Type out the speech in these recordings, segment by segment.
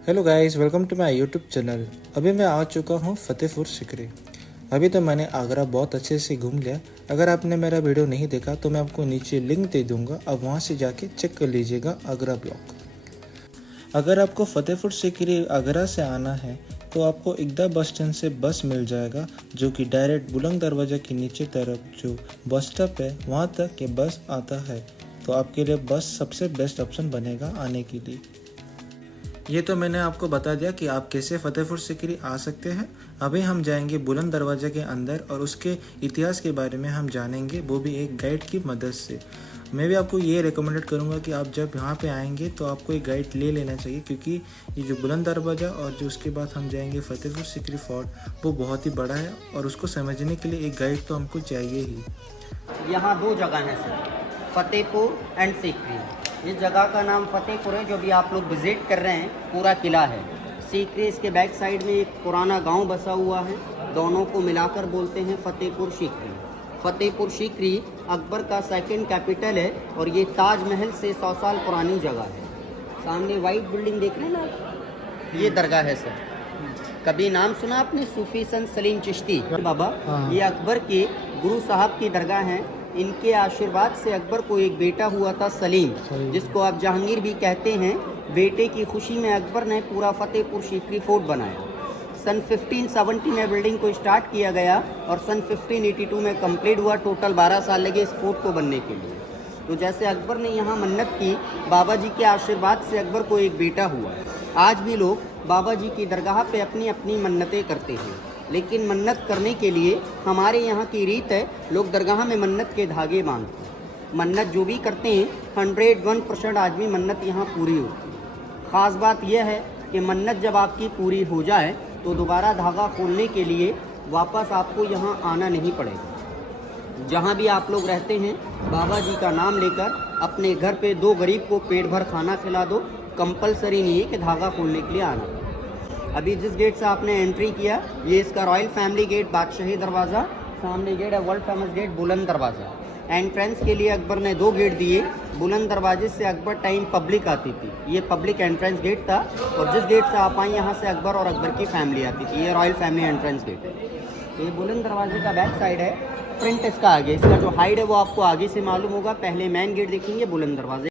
Hello guys, welcome to my YouTube channel. अभी मैं आ चुका हूँ फतेहपुर सीकरी। अभी तो मैंने आगरा बहुत अच्छे से घूम लिया। अगर आपने मेरा वीडियो नहीं देखा तो मैं आपको नीचे लिंक दे दूंगा, आप वहाँ से जाके चेक कर लीजिएगा आगरा ब्लॉग। अगर आपको फतेहपुर सीकरी आगरा से आना है तो आपको इकदा बस स्टैंड से बस मिल जाएगा, जो कि डायरेक्ट बुलंद दरवाजा के नीचे तरफ जो बस स्टॉप है वहाँ तक ये बस आता है। तो आपके लिए बस सबसे बेस्ट ऑप्शन बनेगा आने के लिए। ये तो मैंने आपको बता दिया कि आप कैसे फतेहपुर सीकरी आ सकते हैं। अभी हम जाएंगे बुलंद दरवाजा के अंदर और उसके इतिहास के बारे में हम जानेंगे, वो भी एक गाइड की मदद से। मैं भी आपको ये रिकमेंडेड करूँगा कि आप जब यहाँ पे आएंगे तो आपको एक गाइड ले लेना चाहिए, क्योंकि ये जो बुलंद दरवाज़ा और जो उसके बाद हम जाएंगे फतेहपुर सीकरी फोर्ट वो बहुत ही बड़ा है और उसको समझने के लिए एक गाइड तो हमको चाहिए ही। यहाँ दो जगह हैं सर, फतेहपुर एंड सीकरी। इस जगह का नाम फतेहपुर है, जो भी आप लोग विजिट कर रहे हैं पूरा किला है। सीकरी इसके बैक साइड में एक पुराना गांव बसा हुआ है, दोनों को मिलाकर बोलते हैं फतेहपुर सीकरी। फतेहपुर सीकरी अकबर का सेकंड कैपिटल है और ये ताजमहल से 100 साल पुरानी जगह है। सामने वाइट बिल्डिंग देख रहे हैं ना, ये दरगाह है सर। कभी नाम सुना आपने सूफी संत सलीम चिश्ती बाबा? ये अकबर के गुरु साहब की दरगाह है। इनके आशीर्वाद से अकबर को एक बेटा हुआ था सलीम, जिसको आप जहांगीर भी कहते हैं। बेटे की खुशी में अकबर ने पूरा फतेहपुर सीकरी फोर्ट बनाया। सन 1570 में बिल्डिंग को स्टार्ट किया गया और सन 1582 में कंप्लीट हुआ। टोटल 12 साल लगे इस फोर्ट को बनने के लिए। तो जैसे अकबर ने यहाँ मन्नत की, बाबा जी के आशीर्वाद से अकबर को एक बेटा हुआ। आज भी लोग बाबा जी की दरगाह पे अपनी अपनी मन्नतें करते हैं, लेकिन मन्नत करने के लिए हमारे यहाँ की रीत है, लोग दरगाह में मन्नत के धागे बांधते हैं। मन्नत जो भी करते हैं 101% आदमी मन्नत यहाँ पूरी होती है। ख़ास बात यह है कि मन्नत जब आपकी पूरी हो जाए तो दोबारा धागा खोलने के लिए वापस आपको यहाँ आना नहीं पड़ेगा। जहाँ भी आप लोग रहते हैं, बाबा जी का नाम लेकर अपने घर पे 2 गरीब को पेट भर खाना खिला दो। कंपलसरी नहीं है कि धागा खोलने के लिए आना। अभी जिस गेट से आपने एंट्री किया, ये इसका रॉयल फैमिली गेट, बादशाही दरवाज़ा। सामने गेट है वर्ल्ड फेमस गेट बुलंद दरवाज़ा। एंट्रेंस के लिए अकबर ने 2 गेट दिए। बुलंद दरवाजे से अकबर टाइम पब्लिक आती थी, ये पब्लिक एंट्रेंस गेट था। और जिस गेट से आप आए, यहाँ से अकबर और अकबर की फैमिली आती थी। ये रॉयल फैमिली एंट्रेंस गेट है। ये बुलंद दरवाजे का बैक साइड है, फ्रंट इसका आगे। इसका जो हाइट है वो आपको आगे से मालूम होगा। पहले मेन गेट देखेंगे बुलंद दरवाजे।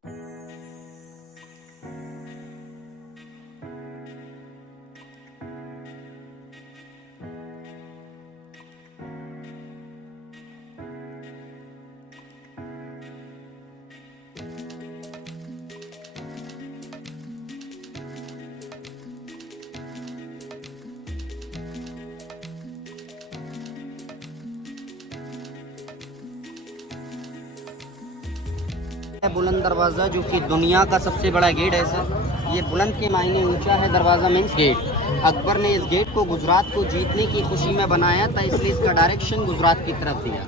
बुलंद दरवाज़ा जो कि दुनिया का सबसे बड़ा गेट है सर। ये बुलंद के मायने ऊंचा है दरवाज़ा मीन्स गेट। अकबर ने इस गेट को गुजरात को जीतने की खुशी में बनाया था, इसलिए इसका डायरेक्शन गुजरात की तरफ दिया।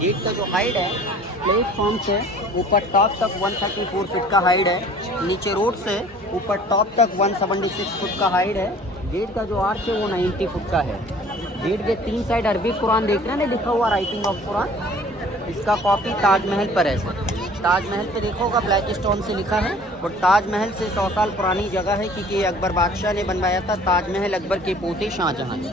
गेट का जो हाइट है, प्लेटफॉर्म से ऊपर टॉप तक 134 फुट का हाइट है। नीचे रोड से ऊपर टॉप तक 176 फुट का हाइट है। गेट का जो आर्च है वो 90 फुट का है। गेट के 3 साइड अरबी कुरान देख रहे हैं, लिखा हुआ राइटिंग ऑफ कुरान। इसका कॉपी ताजमहल पर है सर। ताजमहल पे देखो होगा ब्लैक स्टोन से लिखा है। और ताजमहल से 100 साल पुरानी जगह है, क्योंकि ये अकबर बादशाह ने बनवाया था। ताजमहल अकबर के पोते शाहजहां ने।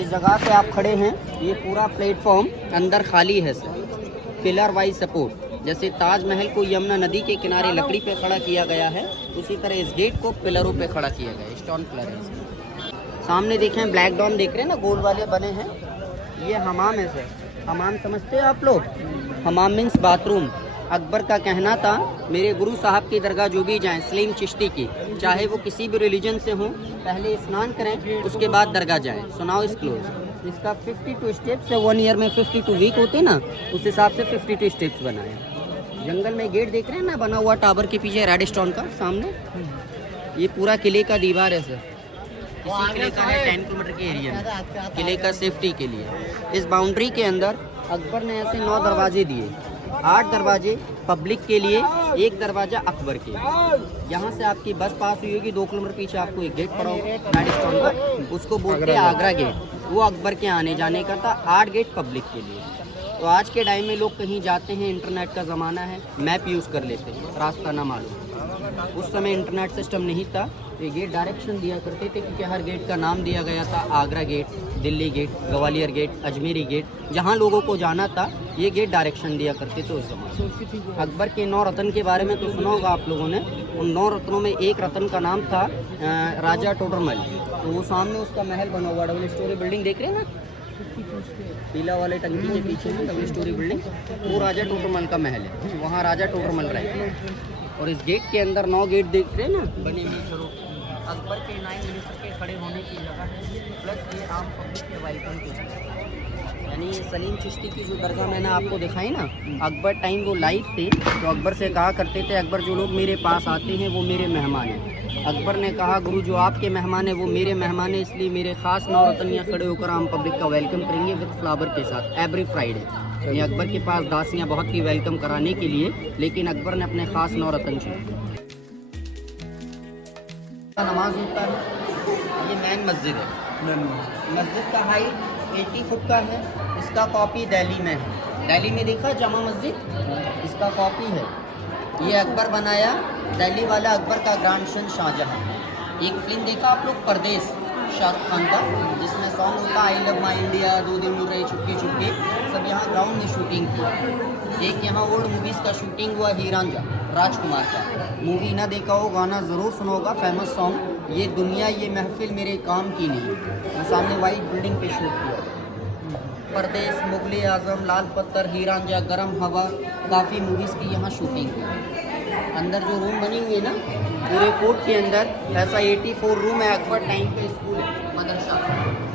इस जगह पे आप खड़े हैं, ये पूरा प्लेटफॉर्म अंदर खाली है सर। पिलर वाइज सपोर्ट, जैसे ताजमहल को यमुना नदी के किनारे लकड़ी पे खड़ा किया गया है, उसी तरह इस गेट को पिलरों पे खड़ा किया गया है। स्टोन पिलर है। सामने देखें ब्लैक डॉन देख रहे हैं ना, गोल वाले बने हैं। ये हमाम है सर। हमाम समझते हैं आप लोग? हमाम मीन्स बाथरूम। अकबर का कहना था, मेरे गुरु साहब की दरगाह जो भी जाएं, सलीम चिश्ती की, चाहे वो किसी भी रिलीजन से हों, पहले स्नान करें उसके बाद दरगाह जाएं। सुनाओ इस क्लोज। इसका 52 स्टेप्स है। 1 ईयर में 52 वीक होते ना, उस हिसाब से 52 स्टेप्स बनाए। जंगल में गेट देख रहे हैं ना बना हुआ टावर के पीछे रेड स्टोन का सामने, ये पूरा किले का दीवार है सर। इसी किले का है 10 किलोमीटर के एरिया में, किले का सेफ्टी के लिए। इस बाउंड्री के अंदर अकबर ने ऐसे 9 दरवाजे दिए। 8 दरवाजे पब्लिक के लिए, 1 दरवाजा अकबर के लिए। यहाँ से आपकी बस पास हुई होगी, 2 किलोमीटर पीछे आपको एक गेट पड़ा होगा रेड स्टोन का, उसको बोलते हैं आगरा गेट। वो अकबर के आने जाने का था। 8 गेट पब्लिक के लिए। तो आज के टाइम में लोग कहीं जाते हैं, इंटरनेट का ज़माना है, मैप यूज़ कर लेते हैं, रास्ता ना मालूम। उस समय इंटरनेट सिस्टम नहीं था, ये गेट डायरेक्शन दिया करते थे क्योंकि हर गेट का नाम दिया गया था। Agra gate, Delhi gate, Gwalior gate, Ajmeri gate, जहाँ लोगों को जाना था ये गेट डायरेक्शन दिया करते थे उस समय। अकबर के 9 रत्न के बारे में तो सुना होगा आप लोगों ने। उन 9 रत्नों में एक रत्न का नाम था राजा टोडरमल। तो वो सामने उसका महल बना हुआ, डबल स्टोरी बिल्डिंग देख रहे हैं ना, पीला वाले टंकी के पीछे में डबल स्टोरी बिल्डिंग, वो राजा टोडरमल का महल है। वहाँ राजा टोडरमल रहे। और इस गेट के अंदर 9 गेट देख रहे हैं ना बने हुए, अकबर के 9 मिनिस्टर के खड़े होने की जगह है, प्लस ये आम पब्लिक के वेलकम की। यानी सलीम चिश्ती की जो दरगाह मैंने आपको दिखाई ना, अकबर टाइम वो लाइव थे तो अकबर से कहा करते थे, अकबर जो लोग मेरे पास आते हैं वो मेरे मेहमान हैं। अकबर ने कहा, गुरु जो आपके मेहमान हैं वो मेरे मेहमान हैं, इसलिए मेरे खास 9 रत्नियाँ खड़े होकर आम पब्लिक का वेलकम करेंगे विद फ्लावर के साथ एवरी फ्राइडे। ये अकबर के पास दासियाँ बहुत ही वेलकम कराने के लिए, लेकिन अकबर ने अपने खास 9 रत्न चुने। नमाज होता है, ये मैन मस्जिद है। मस्जिद का हाइट 80 फुट का है। इसका कॉपी दिल्ली में है। दिल्ली में देखा जामा मस्जिद, इसका कॉपी है। ये अकबर बनाया, दिल्ली वाला अकबर का ग्रैंडसन शाहजहां। एक फिल्म देखा आप लोग परदेश, शाहरुख खान का, जिसमें सॉन्ग होता आई लव माई इंडिया, 2 दिन उड़ रहे छुपके छुपके, सब यहाँ ग्राउंड में शूटिंग की। एक यहाँ ओल्ड मूवीज़ का शूटिंग हुआ, हीरांझा राजकुमार का। मूवी ना देखा हो, गाना ज़रूर सुना होगा, फेमस सॉन्ग, ये दुनिया ये महफिल मेरे काम की नहीं। वो सामने वाइट बिल्डिंग पे शूट किया। परदेश, मुगले आजम, लाल पत्थर, हीरांझा, गरम हवा, काफ़ी मूवीज़ की यहाँ शूटिंग की। अंदर जो रूम बनी हुई है ना पूरे फोर्ट के अंदर, ऐसा 84 रूम है। अकबर टाइम के स्कूल है, मदरसा।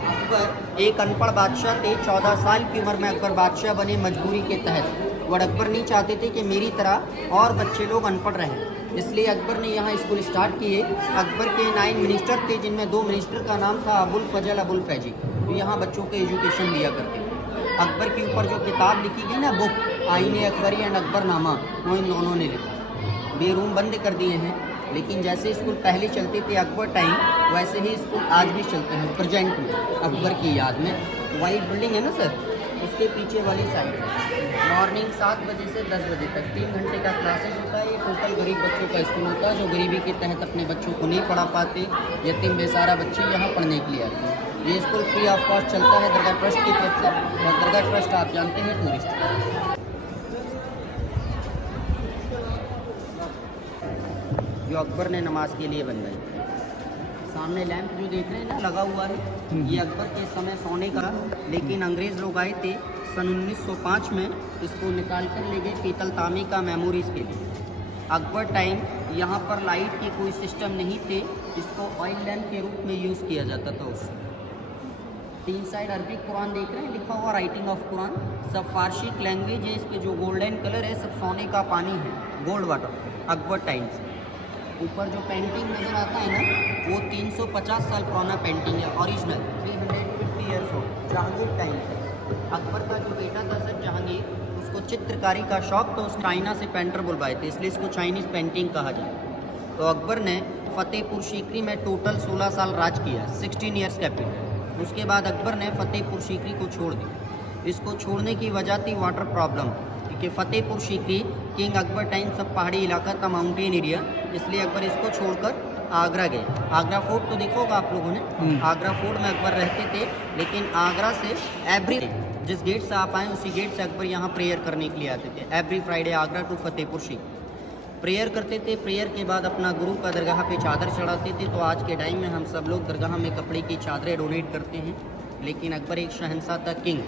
अकबर एक अनपढ़ बादशाह थे, 14 साल की उम्र में अकबर बादशाह बने मजबूरी के तहत। और अकबर नहीं चाहते थे कि मेरी तरह और बच्चे लोग अनपढ़ रहें, इसलिए अकबर ने यहाँ स्कूल स्टार्ट किए। अकबर के 9 मिनिस्टर थे, जिनमें 2 मिनिस्टर का नाम था अबुल फजल, अबुल फैजी। तो यहाँ बच्चों को एजुकेशन दिया करते। अकबर के ऊपर जो किताब लिखी गई ना, बुक आईने अकबरी एंड अकबरनामा, वो इन दोनों ने लिखा। ये रूम बंद कर दिए हैं, लेकिन जैसे स्कूल पहले चलते थे अकबर टाइम, वैसे ही स्कूल आज भी चलते हैं प्रेजेंट में, अकबर की याद में। वाइट बिल्डिंग है ना सर, उसके पीछे वाली साइड मॉर्निंग 7 बजे से 10 बजे तक 3 घंटे का क्लासेस होता है। ये टोटल गरीब बच्चों का स्कूल होता है, जो गरीबी के तहत अपने बच्चों को नहीं पढ़ा पाते, यतीम बेसहारा बच्चे यहाँ पढ़ने के लिए आते हैं। ये स्कूल फ्री ऑफ कॉस्ट चलता है दरगाह ट्रस्ट की तरफ से, और दरगाह ट्रस्ट आप जानते हैं टूरिस्ट जो अकबर ने नमाज के लिए बनवाई। सामने लैंप जो देख रहे हैं ना लगा हुआ है, ये अकबर के समय सोने का, लेकिन अंग्रेज़ लोग आए थे सन 1905 में, इसको निकाल कर ले गए पीतल तांबे का मेमोरीज़ के लिए। अकबर टाइम यहाँ पर लाइट की कोई सिस्टम नहीं थे, इसको ऑयल लैंप के रूप में यूज़ किया जाता था उससे। 3 साइड अरबिक कुरान देख रहे हैं, लिखा हुआ राइटिंग ऑफ कुरान, सब फारसी लैंग्वेज है। इसके जो गोल्डन कलर है सब सोने का पानी है, गोल्ड वाटर, अकबर टाइम से। ऊपर जो पेंटिंग नज़र आता है ना, वो 350 साल पुराना पेंटिंग है, original 350 years old, Jahangir time से। अकबर का जो बेटा था सर जहांगीर, उसको चित्रकारी का शौक, तो उसने चाइना से पेंटर बुलवाए थे, इसलिए इसको चाइनीज़ पेंटिंग कहा जाए। तो अकबर ने फतेहपुर सीकरी में टोटल 16 साल राज किया, 16 ईयर्स कैपिटल। उसके बाद अकबर ने फतेहपुर सीकरी को छोड़ दिया। इसको छोड़ने की वजह थी वाटर प्रॉब्लम, क्योंकि फतेहपुर सीकरी किंग अकबर टाइम सब पहाड़ी इलाका था, माउंटेन एरिया, इसलिए अकबर इसको छोड़कर आगरा गए। आगरा फोर्ट तो देखा होगा आप लोगों ने, आगरा फोर्ट में अकबर रहते थे। लेकिन आगरा से एवरी जिस गेट से आप आए उसी गेट से अकबर यहाँ प्रेयर करने के लिए आते थे। Every Friday Agra to Fatehpur Sikri prayer करते थे। प्रेयर के बाद अपना गुरु का दरगाह पे चादर चढ़ाते थे। तो आज के टाइम में हम सब लोग दरगाह में कपड़े की चादरें डोनेट करते हैं, लेकिन अकबर एक शहंशाह था, किंग,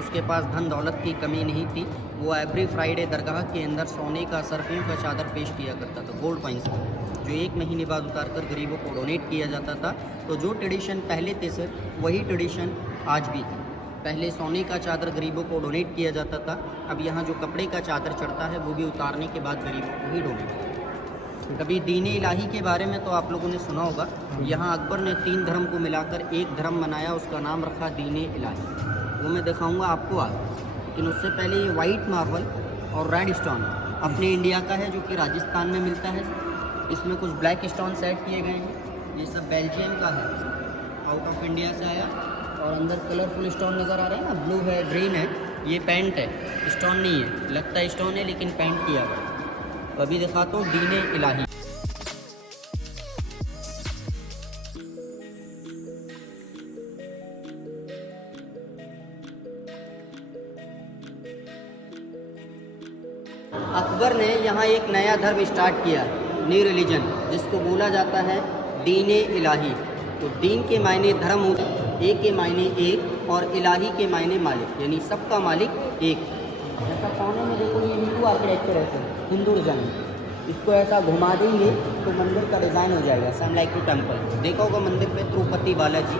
उसके पास धन दौलत की कमी नहीं थी। वो एवरी फ्राइडे दरगाह के अंदर सोने का सरफियों का चादर पेश किया करता था, गोल्ड कॉइन्स का, जो 1 महीने बाद उतार कर गरीबों को डोनेट किया जाता था। तो जो ट्रेडिशन पहले थे सर, वही ट्रेडिशन आज भी थी। पहले सोने का चादर गरीबों को डोनेट किया जाता था, अब यहाँ जो कपड़े का चादर चढ़ता है वो भी उतारने के बाद गरीबों को ही डोनेट किया। कभी दीन इलाही के बारे में तो आप लोगों ने सुना होगा। यहाँ अकबर ने 3 धर्म को मिलाकर एक धर्म बनाया, उसका नाम रखा दीन इलाही। वो मैं दिखाऊंगा आपको आज, लेकिन उससे पहले ये वाइट मार्बल और रेड स्टोन अपने इंडिया का है, जो कि राजस्थान में मिलता है। इसमें कुछ ब्लैक स्टोन सेट किए गए हैं, ये सब बेल्जियम का है, आउट ऑफ इंडिया से आया। और अंदर कलरफुल स्टोन नज़र आ रहे हैं ना, ब्लू है, ग्रीन है, ये पेंट है, स्टोन नहीं है, लगता है स्टोन है लेकिन पेंट किया हुआ है। तो अभी दिखाता हूँ दीन इलाही। अकबर ने यहाँ एक नया धर्म स्टार्ट किया, न्यू रिलीजन, जिसको बोला जाता है दीन इलाही। तो दीन के मायने धर्म होते, एक के मायने एक और इलाही के मायने मालिक, यानी सबका मालिक एक। ऐसा कोने में देखो, ये हिंदू आर्किटेक्चर है, हिंदू डिजाइन। इसको ऐसा घुमा देंगे तो मंदिर का डिज़ाइन हो जाएगा, सेम लाइक टू टेम्पल। देखा होगा मंदिर पे तिरुपति बालाजी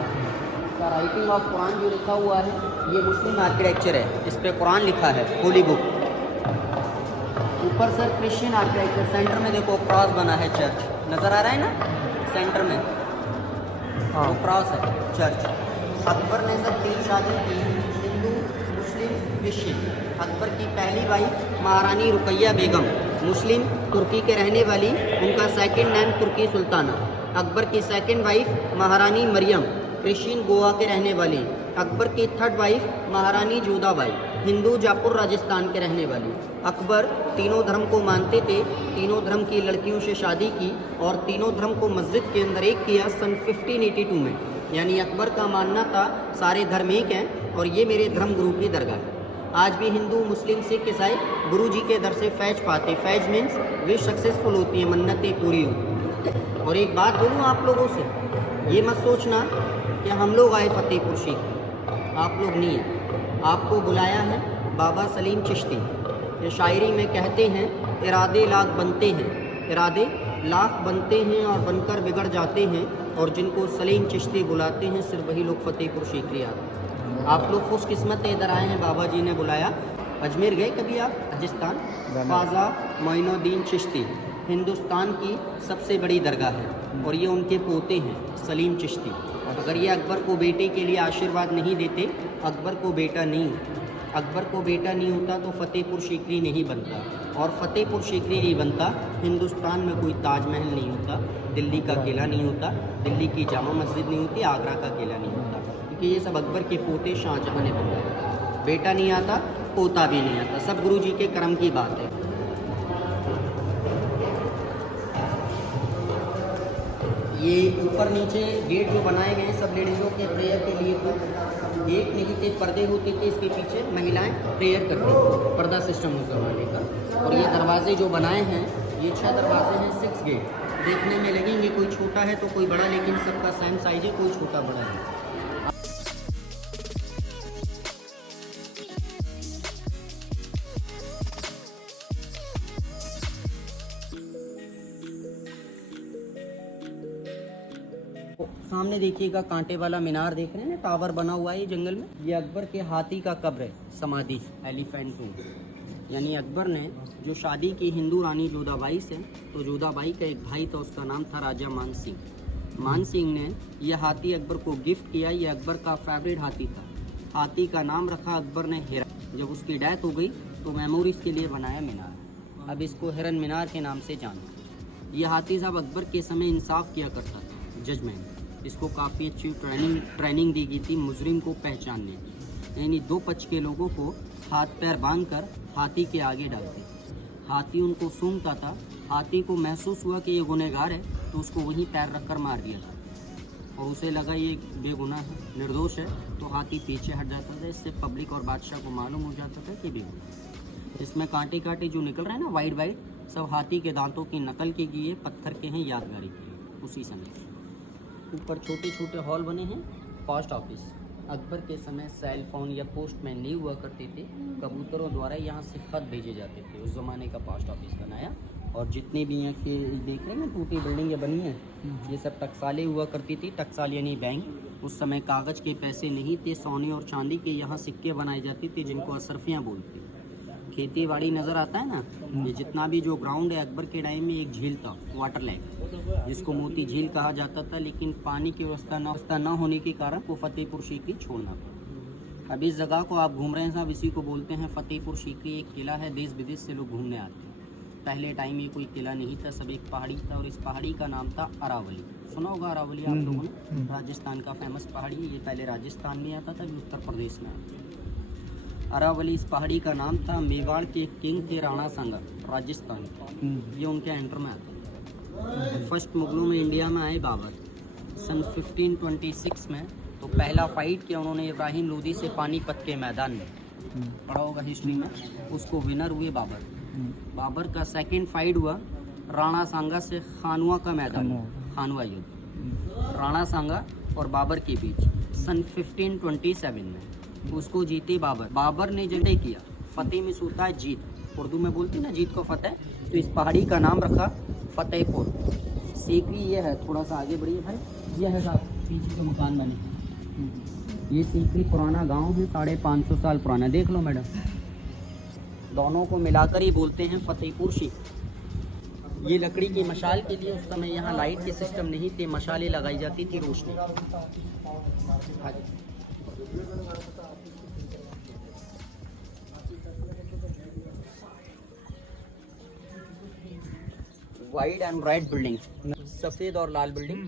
का राइटिंग ऑफ कुरान जो लिखा हुआ है, ये मुस्लिम आर्किटेक्चर है, इस पर कुरान लिखा है, होली बुक। ऊपर सर क्रिश्चियन आर्किटेक्चर, सेंटर में देखो क्रॉस बना है, चर्च नज़र आ रहा है ना सेंटर में, वो क्रॉस है चर्च। अकबर ने सब 3 शादी की, हिंदू मुस्लिम क्रिश्चियन। अकबर की पहली वाइफ महारानी रुकैया बेगम, मुस्लिम तुर्की के रहने वाली, उनका सेकंड नेम तुर्की सुल्ताना। अकबर की सेकंड वाइफ महारानी मरियम, क्रिश्चियन गोवा के रहने वाली। अकबर की थर्ड वाइफ महारानी जोधाबाई, हिंदू जयपुर राजस्थान के रहने वाली। अकबर तीनों धर्म को मानते थे, तीनों धर्म की लड़कियों से शादी की और तीनों धर्म को मस्जिद के अंदर एक किया सन 1582 में। यानी अकबर का मानना था सारे धर्म एक हैं और ये मेरे धर्म गुरु की दरगाह है। आज भी हिंदू मुस्लिम सिख ईसाई गुरु जी के दर से फैज पाते। फैज मीन्स विश सक्सेसफुल होती है, मन्नतें पूरी होती। और एक बात बोलूँ आप लोगों से, ये मत सोचना कि हम लोग आए फतेहपुर सीकरी, आप लोग नहीं हैं। आपको बुलाया है बाबा सलीम चिश्ती। ये शायरी में कहते हैं, इरादे लाख बनते हैं, इरादे लाख बनते हैं और बनकर बिगड़ जाते हैं, और जिनको सलीम चिश्ती बुलाते हैं सिर्फ वही लोग फतेहपुर सीकरी आते हैं। आप लोग खुशकिस्मत इधर आए हैं, बाबा जी ने बुलाया। अजमेर गए कभी आप? राजस्थान, ख्वाजा मोइनुद्दीन चिश्ती हिंदुस्तान की सबसे बड़ी दरगाह है और ये उनके पोते हैं सलीम चिश्ती। अगर ये अकबर को बेटे के लिए आशीर्वाद नहीं देते, अकबर को बेटा नहीं होता। अकबर को बेटा नहीं होता तो फतेहपुर सीकरी नहीं बनता, और फतेहपुर सीकरी नहीं बनता, हिंदुस्तान में कोई ताजमहल नहीं होता, दिल्ली का किला नहीं होता, दिल्ली की जामा मस्जिद नहीं होती, आगरा का किला नहीं होता, क्योंकि ये सब अकबर के पोते शाहजहां ने बनवाया। बेटा नहीं आता, पोता भी नहीं आता, सब गुरु जी के कर्म की बात है। ये ऊपर नीचे गेट जो बनाए गए हैं सब लेडीज़ों के प्रेयर के लिए, तो गेट नहीं थे, पर्दे होते थे, इसके पीछे महिलाएं प्रेयर करती थी, पर्दा सिस्टम उस ज़माने का। और ये दरवाजे जो बनाए हैं, ये 6 दरवाजे हैं, 6 गेट। देखने में लगेंगे कोई छोटा है तो कोई बड़ा, लेकिन सबका सेम साइज है, कोई छोटा बड़ा है। सामने देखिएगा कांटे वाला मीनार देख रहे हैं ना, टावर बना हुआ है जंगल में, ये अकबर के हाथी का कब्र है, समाधि, एलिफेंट टूम। यानी अकबर ने जो शादी की हिंदू रानी जोधाबाई से, तो जोधाबाई का एक भाई था, उसका नाम था राजा मान सिंह। मान सिंह ने यह हाथी अकबर को गिफ्ट किया। ये अकबर का फेवरेट हाथी था। हाथी का नाम रखा अकबर ने हिरन। जब उसकी डेथ हो गई तो मेमोरीज के लिए बनाया मीनार, अब इसको हिरन मीनार के नाम से जानते। यह हाथी साहब अकबर के समय इंसाफ किया करता था, जजमेंट। इसको काफ़ी अच्छी ट्रेनिंग दी गई थी मुजरिम को पहचानने की। यानी 2 पक्ष के लोगों को हाथ पैर बांधकर हाथी के आगे डालते, हाथी उनको सूंघता था। हाथी को महसूस हुआ कि ये गुनहगार है तो उसको वहीं पैर रखकर मार दिया था, और उसे लगा ये बेगुनाह है, निर्दोष है, तो हाथी पीछे हट जाता था। इससे पब्लिक और बादशाह को मालूम हो जाता था कि बेगुनाह। इसमें कांटे कांटे जो निकल रहे हैं ना, वाइट सब हाथी के दांतों की नकल की गई है, पत्थर के हैं, यादगारी के लिए उसी समय। ऊपर छोटे छोटे हॉल बने हैं, पोस्ट ऑफिस। अकबर के समय सेल फोन या पोस्टमैन नहीं हुआ करते थे, कबूतरों द्वारा यहाँ से खत भेजे जाते थे। उस ज़माने का पोस्ट ऑफिस बनाया। और जितने भी यहाँ के देख रहे हैं ना टूटी बिल्डिंगें बनी हैं, ये सब टकसालें हुआ करती थी। टकसाल यानी बैंक। उस समय कागज़ के पैसे नहीं थे, सोने और चांदी के यहाँ सिक्के बनाए जाते थे, जिनको असरफियाँ बोलते। खेती बाड़ी नज़र आता है ना, ये जितना भी जो ग्राउंड है, अकबर के टाइम में एक झील था, वाटर लेक, जिसको मोती झील कहा जाता था, लेकिन पानी की व्यवस्था न होने के कारण वो फतेहपुर सीकरी छोड़ना पड़ा। अब इस जगह को आप घूम रहे हैं साहब, इसी को बोलते हैं फतेहपुर सीकरी। एक किला है, देश विदेश से लोग घूमने आते हैं। पहले टाइम ये कोई किला नहीं था, सब एक पहाड़ी था, और इस पहाड़ी का नाम था अरावली। सुना होगा अरावली आप लोगों ने, राजस्थान का फेमस पहाड़ी है। ये पहले राजस्थान में आता था, ये उत्तर प्रदेश में आता था। अरावली इस पहाड़ी का नाम था। मेवाड़ के किंग थे राणा सांगा, राजस्थान, ये उनके एंटर में आता। फर्स्ट मुगलों में इंडिया में आए बाबर सन 1526 में। तो पहला फाइट किया उन्होंने इब्राहिम लोदी से पानीपत के मैदान में, पढ़ा होगा हिस्ट्री में। उसको विनर हुए बाबर। बाबर का सेकंड फाइट हुआ राणा सांगा से खानवा का मैदान, खानवा युद्ध राणा सांगा और बाबर के बीच सन 1527 में। उसको जीते बाबर ने जंग किया। फतेह में सूता है जीत, उर्दू में बोलती ना जीत को फतेह, तो इस पहाड़ी का नाम रखा फतेहपुर सीकरी। ये है, थोड़ा सा आगे बढ़िए भाई, ये है साहब पीछे जो मकान बने हैं। ये सीकरी पुराना गांव है, 550 साल पुराना। देख लो मैडम, दोनों को मिलाकर ही बोलते हैं फतेहपुर सीकरी। ये लकड़ी की मशाल के लिए उस समय यहाँ लाइट के सिस्टम नहीं थे, मशालें लगाई जाती थी रोशनी। वाइट एंड रेड बिल्डिंग, सफ़ेद और लाल बिल्डिंग,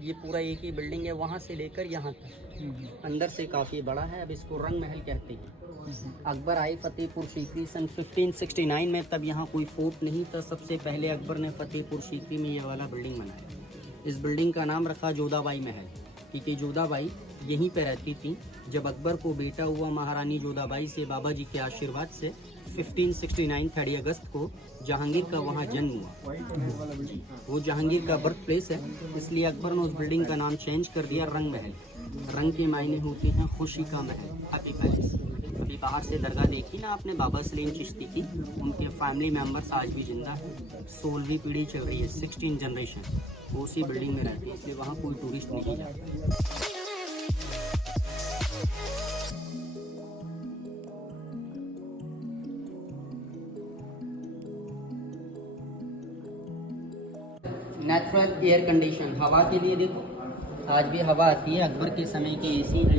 ये पूरा एक ही बिल्डिंग है, वहाँ से लेकर यहाँ तक। अंदर से काफ़ी बड़ा है। अब इसको रंग महल कहते हैं। अकबर आए फतेहपुर सीकरी सन 1569 में, तब यहाँ कोई फोर्ट नहीं था। सबसे पहले अकबर ने फतेहपुर सीकरी में ये वाला बिल्डिंग बनाया। इस बिल्डिंग का नाम रखा जोधाबाई महल, क्योंकि जोधाबाई यहीं पे रहती थी। जब अकबर को बेटा हुआ महारानी जोधाबाई से, बाबा जी के आशीर्वाद से, 1569 3 अगस्त को जहांगीर का वहाँ जन्म हुआ। वो जहांगीर का बर्थ प्लेस है, इसलिए अकबर ने उस बिल्डिंग का नाम चेंज कर दिया रंग महल। रंग के मायने होते हैं खुशी का महल, हैप्पी पैलेस। अभी बाहर से दरगाह देखी ना आपने बाबा सलीम चिश्ती की, उनके फैमिली मेम्बर्स आज भी जिंदा हैं। 16वीं पीढ़ी चल रही है, 16 जनरेशन वो उसी बिल्डिंग में रहती है, इसलिए वहाँ कोई टूरिस्ट नहीं जाता। नेचुरल एयर कंडीशन, हवा के लिए देखो आज भी हवा आती है। अकबर के समय के एसी है।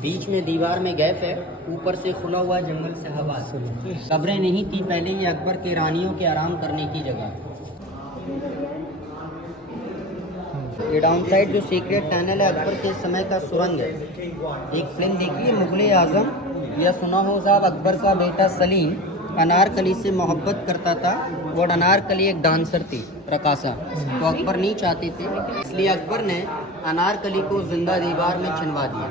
बीच में दीवार में गैप है, ऊपर से खुला हुआ जंगल से हवा आती है। कब्रें नहीं थी पहले, ये अकबर के रानियों के आराम करने की जगह। ये डाउन साइड जो सीक्रेट टनल है अकबर के समय का सुरंग है। एक फिल्म देखिए मुगले आजम, या सुना हो साहब, अकबर का बेटा सलीम अनारकली से मोहब्बत करता था। और अनारकली एक डांसर थी, रकासा, तो अकबर नहीं चाहते थे, इसलिए अकबर ने अनारकली को जिंदा दीवार में छिनवा दिया।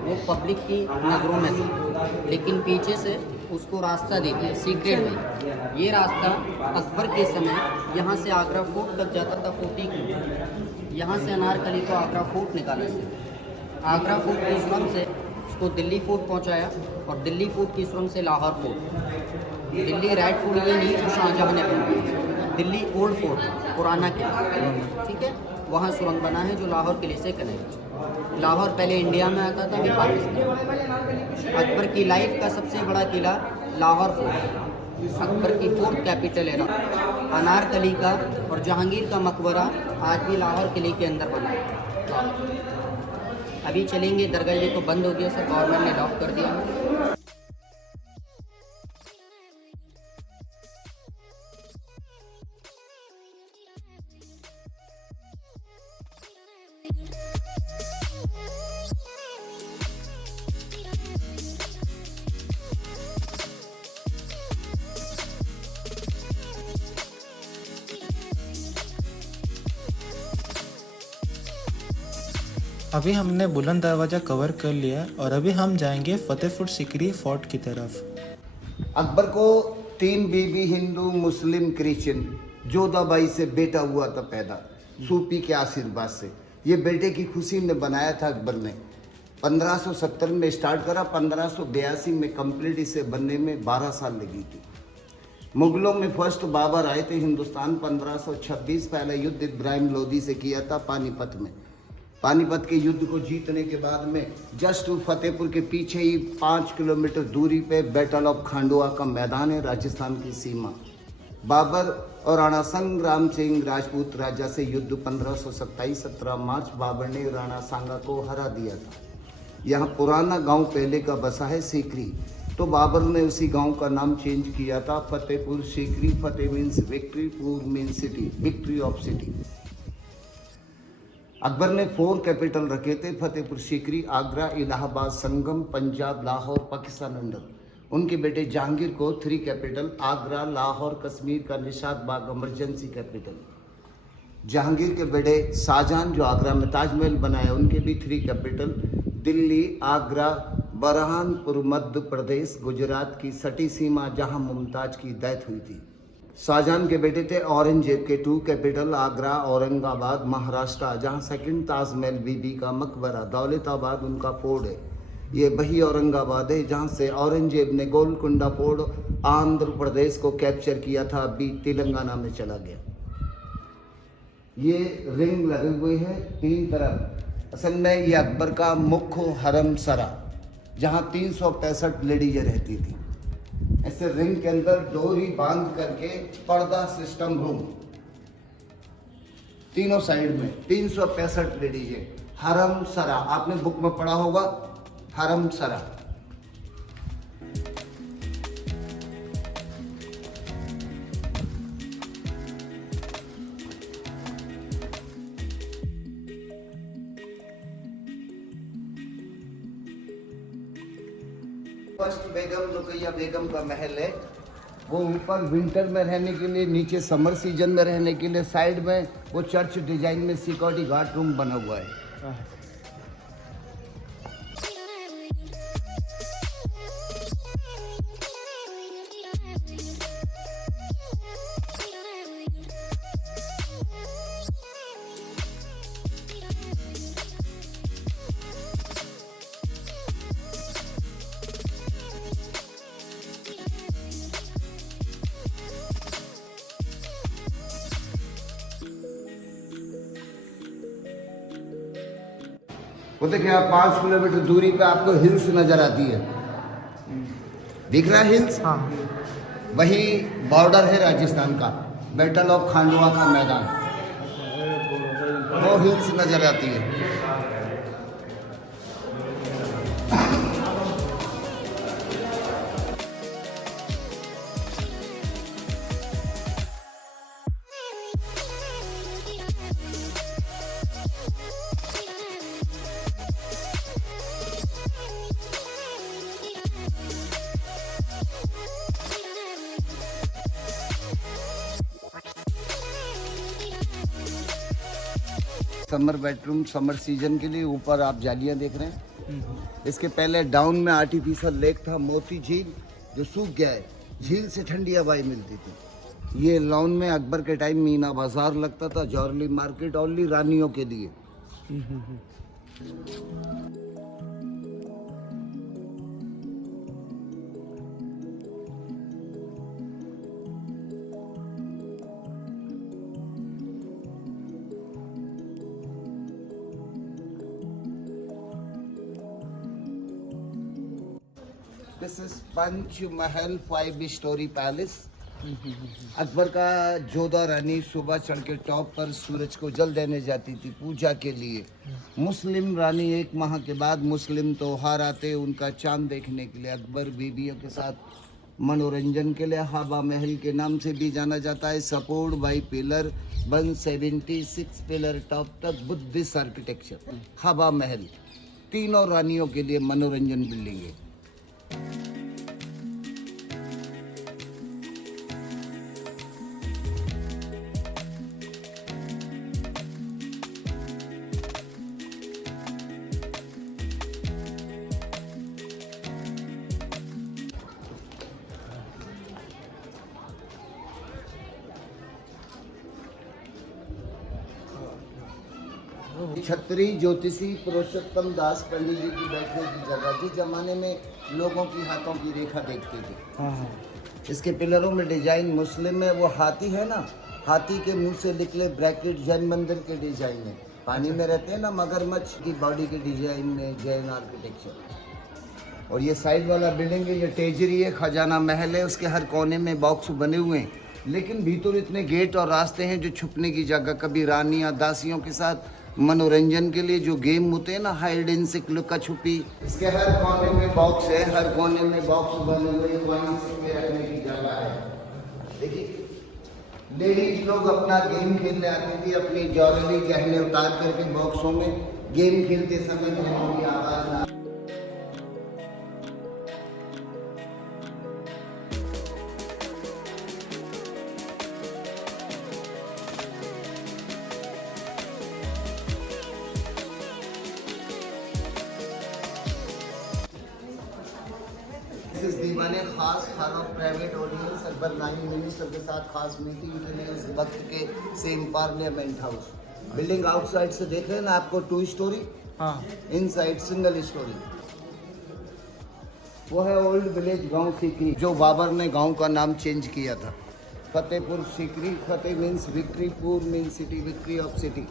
वो पब्लिक की नज़रों में थी, लेकिन पीछे से उसको रास्ता देते सीक्रेट में। ये रास्ता अकबर के समय यहाँ से आगरा फोर्ट तक जाता था, 40 किलोमीटर। यहाँ से अनारकली को आगरा फोर्ट निकाला से, आगरा फोर्ट की सुरंग से उसको दिल्ली फोर्ट पहुँचाया, और दिल्ली फोर्ट की सुरंग से Lahore fort. Delhi red fort ये नहीं जो शाहजहाँ ने बनाया, दिल्ली ओल्ड फोर्ट, पुराना किला, ठीक है, वहाँ सुरंग बना है जो लाहौर किले से कनेक्ट। लाहौर पहले इंडिया में आता था, फिर पाकिस्तान। अकबर की लाइफ का सबसे बड़ा किला लाहौर फोर्ट, अकबर की फोर्थ कैपिटल है। अनारकली का और जहांगीर का मकबरा आज भी लाहौर किले के अंदर बना है। अभी चलेंगे दरगाह, ये तो बंद हो गया सर, गवर्नमेंट ने लॉक कर दिया। अभी हमने बुलंद दरवाज़ा कवर कर लिया और अभी हम जाएंगे फतेहपुर सीकरी फोर्ट की तरफ। अकबर को 3 बीबी, हिंदू, मुस्लिम, क्रिश्चियन, जोधाबाई से बेटा हुआ था पैदा, सूफी के आशीर्वाद से। ये बेटे की खुशी में बनाया था अकबर ने। 1570 में स्टार्ट करा, 1582 में कंप्लीट इसे बनने में 12 साल लगी थी। मुगलों में फर्स्ट बाबर आए थे हिंदुस्तान 1526, पहला युद्ध इब्राहिम लोदी से किया था पानीपत में। पानीपत के युद्ध को जीतने के बाद में जस्ट फतेहपुर के पीछे ही 5 किलोमीटर दूरी पे बैटल ऑफ खांडवा का मैदान है, राजस्थान की सीमा। बाबर और राणा संग्राम सिंह राजपूत राजा से युद्ध 1527 17 मार्च बाबर ने राणा सांगा को हरा दिया था। यहाँ पुराना गांव पहले का बसा है सीकरी, तो बाबर ने उसी गांव का नाम चेंज किया था फतेहपुर सीकरी। फतेह मीन्स विक्ट्री, पुर means city, victory of city. Akbar ने 4 कैपिटल रखे थे फतेहपुर सीकरी, आगरा, इलाहाबाद, संगम, पंजाब, लाहौर, पाकिस्तान अंडर। उनके बेटे जहांगीर को 3 कैपिटल, आगरा, लाहौर, कश्मीर का निशात बाग इमरजेंसी कैपिटल। जहांगीर के बेटे शाहजहां जो आगरा में ताजमहल बनाया, उनके भी 3 कैपिटल, दिल्ली, आगरा, बरहानपुर मध्य प्रदेश गुजरात की सटी सीमा जहां मुमताज की डेथ हुई थी। शाहजहां के बेटे थे औरंगजेब के 2 कैपिटल आगरा, औरंगाबाद, महाराष्ट्र, जहां सेकंड ताजमहल, बीबी का मकबरा, दौलताबाद उनका फोर्ट है। ये वही औरंगाबाद है जहां से औरंगजेब ने गोलकुंडा फोर्ट आंध्र प्रदेश को कैप्चर किया था, अभी तेलंगाना में चला गया। ये रिंग लगे हुए हैं 3 तरफ। असल में ये अकबर का मुख्य हरम सरा, जहां 365 लेडीजें रहती थी। ऐसे रिंग के अंदर डोरी बांध करके पर्दा सिस्टम रूम, तीनों साइड में 365 लेडीजें। हरम सरा आपने बुक में पढ़ा होगा, हरम सरा। फर्स्ट बेगम रुकैया बेगम का महल है। वो ऊपर विंटर में रहने के लिए, नीचे समर सीजन में रहने के लिए, साइड में वो चर्च डिजाइन में सिक्योरिटी गार्ड रूम बना हुआ है। वो देखिए आप 5 किलोमीटर दूरी पे आपको हिल्स नजर आती है, दिख रहा है हिल्स? हाँ। वही बॉर्डर है राजस्थान का, बैटल ऑफ खांडवा का मैदान, वो हिल्स नजर आती है। समर बेडरूम, समर सीजन के लिए ऊपर आप जालियां देख रहे हैं। इसके पहले डाउन में आर्टिफिशियल लेक था, मोती झील, जो सूख गया है। झील से ठंडी हवाएं मिलती थी। ये लॉन में अकबर के टाइम मीना बाजार लगता था, जौहरली मार्केट ओनली रानियों के लिए। This is punch Mahal 5 story palace. Akbar का जोधा रानी सुबह चढ़ के टॉप पर सूरज को जल देने जाती थी पूजा के लिए। मुस्लिम रानी 1 माह के बाद मुस्लिम त्योहार आते उनका चांद देखने के लिए अकबर बीबियों के साथ मनोरंजन के लिए हवा महल के नाम से भी जाना जाता है। Support by pillar 176 pillar top तक बुद्धिस्ट आर्किटेक्चर। हवा महल तीनों रानियों के लिए मनोरंजन बिल्डिंग है। छत्री ज्योतिषी पुरुषोत्तम दास पंडित जी की बैठने की जगह, जिस जमाने में लोगों की हाथों की रेखा देखते थे। इसके पिलरों में डिजाइन मुस्लिम में वो हाथी है ना, हाथी के मुंह से निकले ब्रैकेट जैन मंदिर के डिजाइन में। पानी में रहते हैं ना मगरमच्छ की बॉडी के डिजाइन में जैन आर्किटेक्चर। और ये साइड वाला बिल्डिंग है, ये टेजरी है, खजाना महल है। उसके हर कोने में बॉक्स बने हुए हैं, लेकिन भीतर इतने गेट और रास्ते हैं जो छुपने की जगह। कभी रानी या दासियों के साथ मनोरंजन के लिए जो गेम होते हैं ना, हाइड एंड सीक, लुका छुपी। इसके हर कोने में बॉक्स है, हर कोने में बॉक्स बने हुए, कॉइंस में रखने की जगह है। देखिए लेडीज लोग अपना गेम खेलने आती थी, अपनी ज्वेलरी गहने उतार करके बॉक्सों में गेम खेलते समय घंटों की आवाज ना। This is दीवाने खास hall of private audience Akbar 9 minister के साथ खास मीटिंग के लिए इस वक्त के same parliament house. Building outside से देख रहे हैं ना आपको 2 स्टोरी, हाँ इनसाइड सिंगल स्टोरी। वो है ओल्ड विलेज गांव सीकरी, जो बाबर ने गांव का नाम चेंज किया था। फतेहपुर सीकरी, फतेह मीन्स विक्ट्री, पुर means city, victory of city.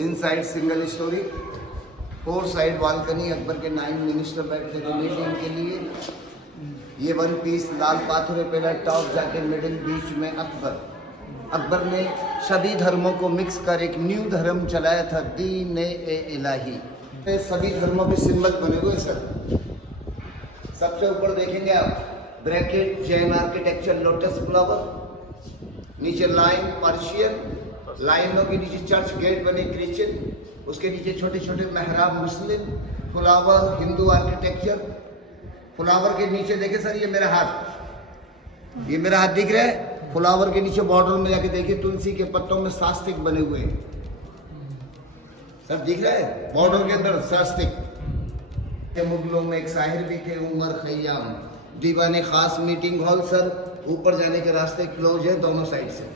Inside single storey, 4 side balcony, Akbar के 9 मिनिस्टर बैठते थे मीटिंग के लिए। ये 1 पीस लाल पाथरे पिलर, टॉप जाके मिडिल बीच में अकबर ने सभी धर्मों को मिक्स कर एक न्यू धर्म चलाया था, दीन ए इलाही। सभी धर्मों के सिंबल बने हुए सर। सबसे ऊपर देखेंगे आप bracket Jain architecture, lotus flower, नीचे लाइन पर्शियन, लाइनों के नीचे चर्च गेट बने क्रिश्चियन, उसके नीचे छोटे छोटे मेहराब मुस्लिम, फ्लावर हिंदू आर्किटेक्चर। फ्लावर के नीचे देखे सर, ये मेरा हाथ, ये मेरा हाथ दिख रहा है। फ्लावर के नीचे बॉर्डर में जाके देखिए तुलसी के पत्तों में स्वास्तिक बने हुए हैं सर, दिख रहा है बॉर्डर के अंदर स्वास्तिक। मुगलों में एक शायर भी थे उमर खयाम। दीवाने खास मीटिंग हॉल सर, ऊपर जाने के रास्ते क्लोज है दोनों साइड से।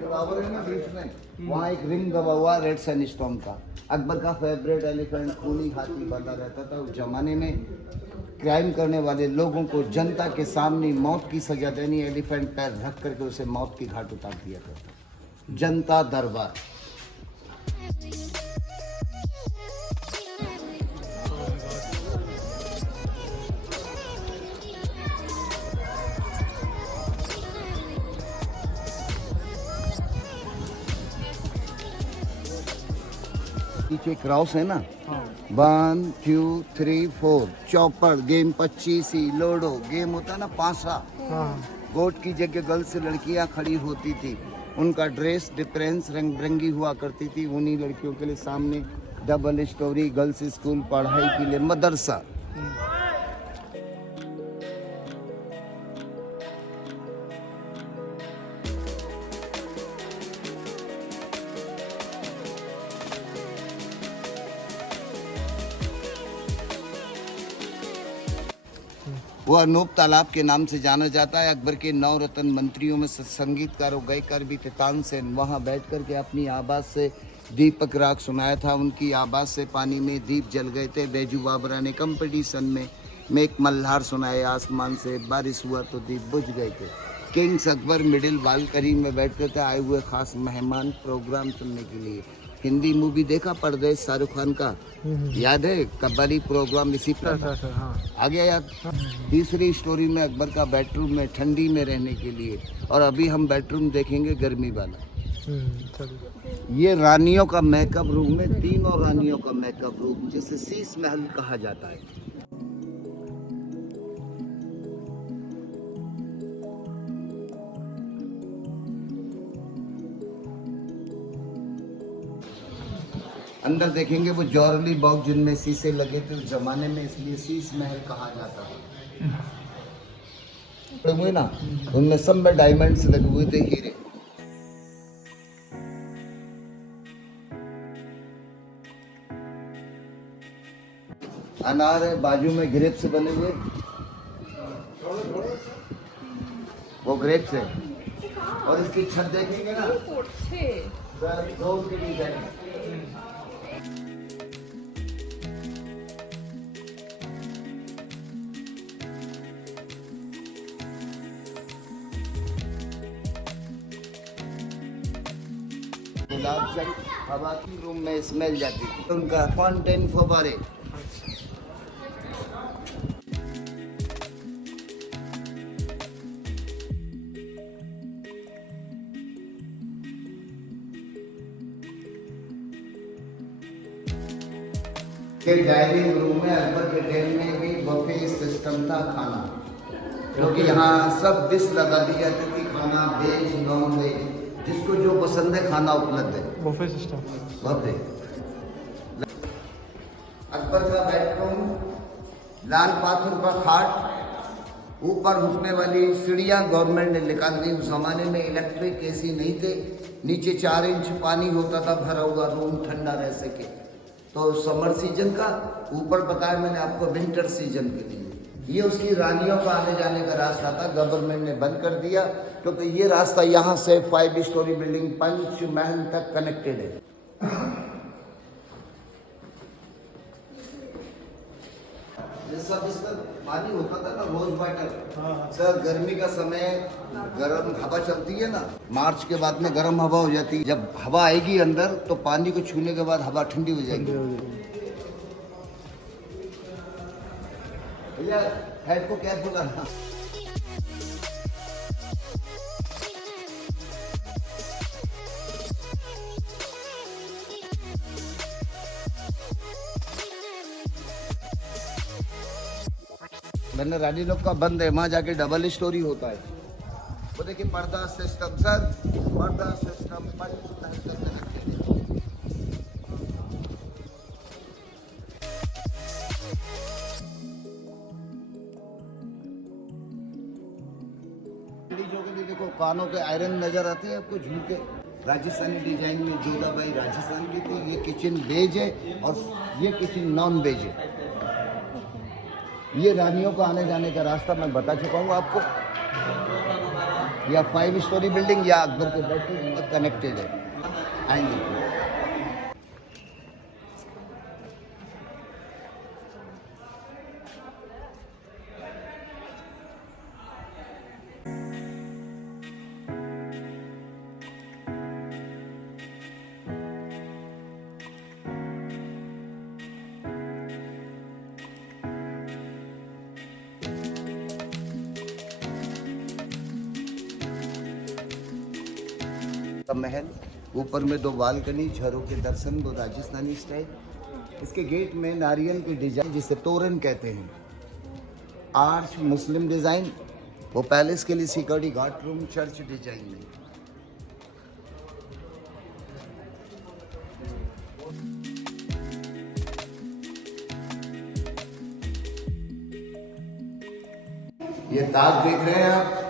फ्लावर है ना बीच में, वहाँ एक रिंग दबा हुआ रेड सैंडस्टोन का। अकबर का फेवरेट एलिफेंट खूनी हाथी बंधा रहता था। उस जमाने में क्राइम करने वाले लोगों को जनता के सामने मौत की सजा देनी, एलिफेंट पैर रख करके उसे मौत की घाट उतार दिया करता। जनता दरबार। पीछे क्रॉस है ना, 1 2 3 4, चौपड़ गेम, 25 लोडो गेम होता है ना, पासा। गोट की जगह गर्ल्स से लड़कियां खड़ी होती थी, उनका ड्रेस डिफरेंस रंग बिरंगी हुआ करती थी। उन्हीं लड़कियों के लिए सामने डबल स्टोरी गर्ल्स स्कूल, पढ़ाई के लिए मदरसा। वो अनूप तालाब के नाम से जाना जाता है। अकबर के 9 रत्न मंत्रियों में संगीतकार और गायकार भी थे। तानसेन वहाँ बैठ कर के अपनी आवाज़ से दीपक राग सुनाया था। उनकी आवाज़ से पानी में दीप जल गए थे। बैजू बाबरा ने कंपटीशन में मेक मल्हार सुनाए, आसमान से बारिश हुआ तो दीप बुझ गए थे। किंग्स अकबर मिडिल बालकनी में बैठते थे आए हुए खास मेहमान प्रोग्राम सुनने के लिए। हिंदी मूवी देखा परदेश, शाहरुख खान का, याद है? कब्बाली प्रोग्राम इसी पर आ गया याद। तीसरी स्टोरी में अकबर का बेडरूम में ठंडी में रहने के लिए, और अभी हम बेडरूम देखेंगे गर्मी वाला। ये रानियों का मेकअप रूम है, 3 रानियों का मेकअप रूम, जिसे शीश महल कहा जाता है। अंदर देखेंगे वो जौहरी बाग जिनमें शीशे लगे थे उस जमाने में, इसलिए शीश महल कहा जाता है। हुए ना, उनमें सब में डायमंड्स लगे हुए थे, हीरे। अनार है, बाजू में ग्रेप्स बने हुए, वो ग्रेप्स है। और इसकी छत देखेंगे ना, के डिजाइन। गुलाब जल हवा की रूम में स्मेल जाती थी। उनका फाउंटेन फव्वारे। डाइनिंग रूम में अकबर के टाइम में भी बफे सिस्टम था खाना, क्योंकि यहाँ सब डिश लगा दी जाती थी, खाना वेज नॉन वेज। जिसको जो पसंद है खाना उपलब्ध है। Buffet system. बहुत है। अकबर का बेडरूम, लाल पाथर का खाट, ऊपर उठने वाली सीढ़ियां गवर्नमेंट ने निकाल दी। उस जमाने में इलेक्ट्रिक एसी नहीं थे, नीचे 4 इंच पानी होता था भरा हुआ, रूम ठंडा रह सके। तो समर सीजन का, ऊपर बताया मैंने आपको विंटर सीजन के लिए। ये उसकी रानियों का आने जाने का रास्ता था, गवर्नमेंट ने बंद कर दिया क्योंकि ये रास्ता यहाँ से 5 स्टोरी बिल्डिंग पंचमहल तक कनेक्टेड है। ये सब इसका पानी होता था ना, रोज वाटर। सर गर्मी का समय गर्म हवा चलती है ना, मार्च के बाद में गर्म हवा हो जाती है। जब हवा आएगी अंदर तो पानी को छूने के बाद हवा ठंडी हो जाएगी। भैया हेड को क्या बुलाना। मैंने रानी लोग का बंद है, वहाँ जाके डबल स्टोरी होता है। वो देखिए पर्दा सिस्टम सर, पर्दा सिस्टम देखो, कानों के आयरन नजर आते हैं आपको, झुमके राजस्थानी डिजाइन में जोधाबाई राजस्थान की थी। ये किचन बेज है और ये किचन नॉन बेज है। ये रानियों का आने जाने का रास्ता मैं बता चुका हूँ आपको। या 5 स्टोरी बिल्डिंग या अकबर के बेडरूम कनेक्टेड है। आएंगे महल, ऊपर में 2 बालकनी, झरों के दर्शन, वो राजस्थानी स्टाइल। इसके गेट में नारियल की डिजाइन जिसे तोरण कहते हैं, आर्च मुस्लिम डिजाइन। वो पैलेस के लिए security guard room church design में। ये ताज देख रहे हैं आप,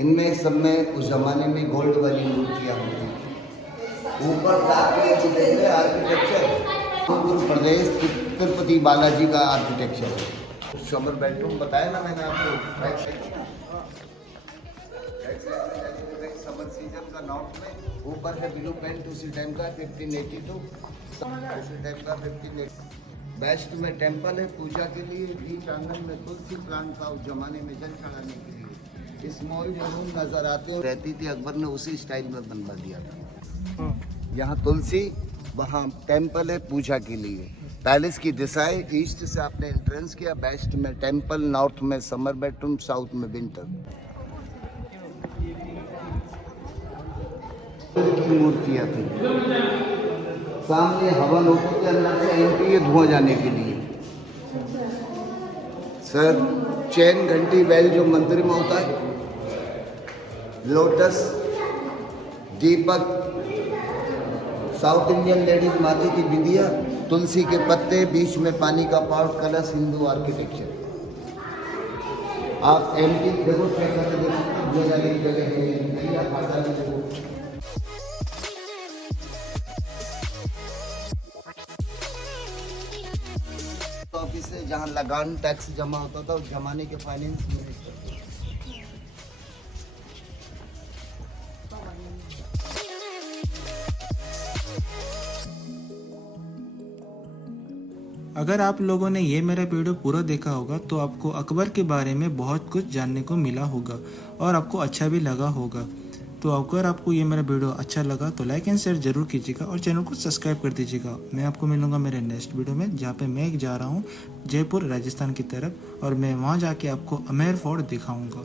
इनमें सब में उस जमाने में गोल्ड वाली मूर्तियां होती थी। ऊपर आर्किटेक्चर उत्तर प्रदेश तिरुपति बालाजी का आर्किटेक्चर है। समर बेडरूम बताया ना मैंने आपको। समर सीजन का नॉर्थ में ऊपर है ब्लू पेंट, उसी टाइम का 1582, उसी टाइम का 1580। वेस्ट में टेम्पल है पूजा के लिए, बीच आंगन में तुलसी प्लांट था उस जमाने में जल चढ़ाने के लिए। स्मॉल जो रूम नजर आते रहती थी, अकबर ने उसी स्टाइल में बनवा दिया था। यहाँ तुलसी, वहाँ टेम्पल है पूजा के लिए। पैलेस की दिशाएं, ईस्ट से आपने एंट्रेंस किया, वेस्ट में टेम्पल, नॉर्थ में समर बेडरूम, साउथ में विंटर की मूर्तियाँ थी। सामने हवन होते थे, अंदर से एंट्री है धुआं जाने के लिए। सर चैन घंटी बेल जो मंदिर में होता है, लोटस, दीपक, साउथ इंडियन लेडीज माथे की बिंदिया, तुलसी के पत्ते, बीच में पानी का पॉट, कलश, हिंदू आर्किटेक्चर। आप एंटीक देखो, जगह है। ऑफिस है जहाँ लगान टैक्स जमा होता था उस जमाने के फाइनेंस मिनिस्टर। अगर आप लोगों ने ये मेरा वीडियो पूरा देखा होगा तो आपको अकबर के बारे में बहुत कुछ जानने को मिला होगा और आपको अच्छा भी लगा होगा। तो अगर आपको ये मेरा वीडियो अच्छा लगा तो लाइक एंड शेयर जरूर कीजिएगा और चैनल को सब्सक्राइब कर दीजिएगा। मैं आपको मिलूंगा मेरे नेक्स्ट वीडियो में, जहाँ पे मैं जा रहा हूँ जयपुर राजस्थान की तरफ, और मैं वहाँ जाके आपको अमेर फोर्ट दिखाऊंगा।